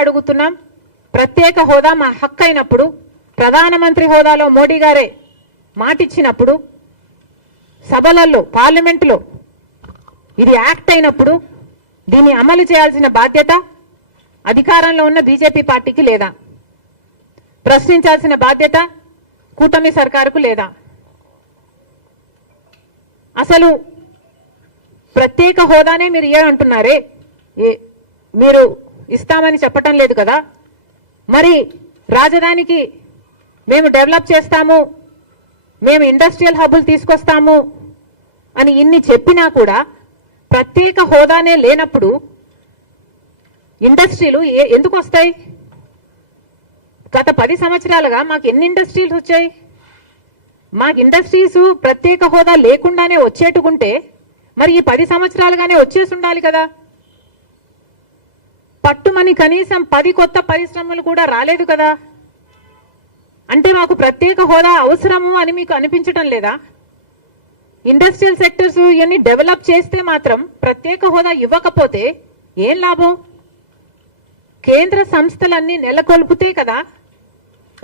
అడుగుతున్నాం. ప్రత్యేక హోదా మా హక్కు అయినప్పుడు, ప్రధానమంత్రి హోదాలో మోడీ గారే మాటిచ్చినప్పుడు, సభలలో పార్లమెంటులో ఇది యాక్ట్ అయినప్పుడు దీన్ని అమలు చేయాల్సిన బాధ్యత అధికారంలో ఉన్న బీజేపీ పార్టీకి లేదా? ప్రశ్నించాల్సిన బాధ్యత కూటమి సర్కారుకు లేదా? అసలు ప్రత్యేక హోదానే మీరు ఇయ్యాలంటున్నారే, మీరు ఇస్తామని చెప్పటం లేదు కదా. మరి రాజధానికి మేము డెవలప్ చేస్తాము, మేము ఇండస్ట్రియల్ హబ్బులు తీసుకొస్తాము అని ఇన్ని చెప్పినా కూడా ప్రత్యేక హోదానే లేనప్పుడు ఇండస్ట్రీలు ఎందుకు వస్తాయి? గత 10 సంవత్సరాలుగా మాకు ఎన్ని ఇండస్ట్రీలు వచ్చాయి? మాకు ఇండస్ట్రీస్ ప్రత్యేక హోదా లేకుండానే వచ్చేట్టుకుంటే మరి ఈ 10 సంవత్సరాలుగానే వచ్చేసి ఉండాలి కదా. పట్టుమని కనీసం 10 కొత్త పరిశ్రమలు కూడా రాలేదు కదా. అంటే మాకు ప్రత్యేక హోదా అవసరము అని మీకు అనిపించటం లేదా? ఇండస్ట్రియల్ సెక్టర్స్ ఇవన్నీ డెవలప్ చేస్తే మాత్రం ప్రత్యేక హోదా ఇవ్వకపోతే ఏం లాభం? కేంద్ర సంస్థలన్నీ నెలకొల్పితే కదా,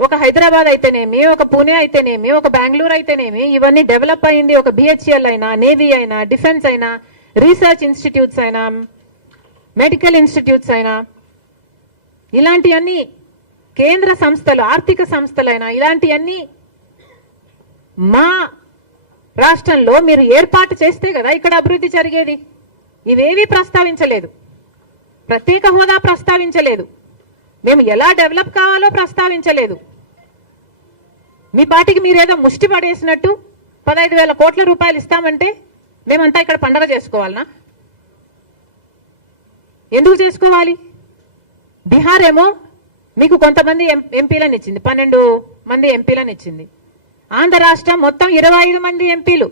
ఒక హైదరాబాద్ అయితేనేమి, ఒక పూణే అయితేనేమి, ఒక బెంగళూరు అయితేనేమి, ఇవన్నీ డెవలప్ అయింది. ఒక బిహెచ్ఎల్ అయినా, నేవీ అయినా, డిఫెన్స్ అయినా, రీసెర్చ్ ఇన్స్టిట్యూట్స్ అయినా, మెడికల్ ఇన్స్టిట్యూట్స్ అయినా, ఇలాంటివన్నీ కేంద్ర సంస్థలు, ఆర్థిక సంస్థలైనా ఇలాంటివన్నీ మా రాష్ట్రంలో మీరు ఏర్పాటు చేస్తే కదా ఇక్కడ అభివృద్ధి జరిగేది. ఇవేవి ప్రస్తావించలేదు, ప్రత్యేక హోదా ప్రస్తావించలేదు, మేము ఎలా డెవలప్ కావాలో ప్రస్తావించలేదు. మీ పార్టీకి మీరేదో ముష్టి పడేసినట్టు 15,000 కోట్ల రూపాయలు ఇస్తామంటే మేమంతా ఇక్కడ పండగ చేసుకోవాలనా? ఎందుకు చేసుకోవాలి? బీహార్ ఏమో మీకు కొంతమంది ఎంపీలను ఇచ్చింది, 12 మంది ఎంపీలను ఇచ్చింది. ఆంధ్ర రాష్ట్రం మొత్తం 25 మంది ఎంపీలు,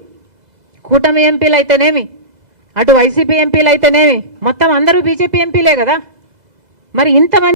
కూటమి ఎంపీలు అయితేనేమి, అటు వైసీపీ ఎంపీలు అయితేనేమి, మొత్తం అందరూ బీజేపీ ఎంపీలే కదా. మరి ఇంతమంది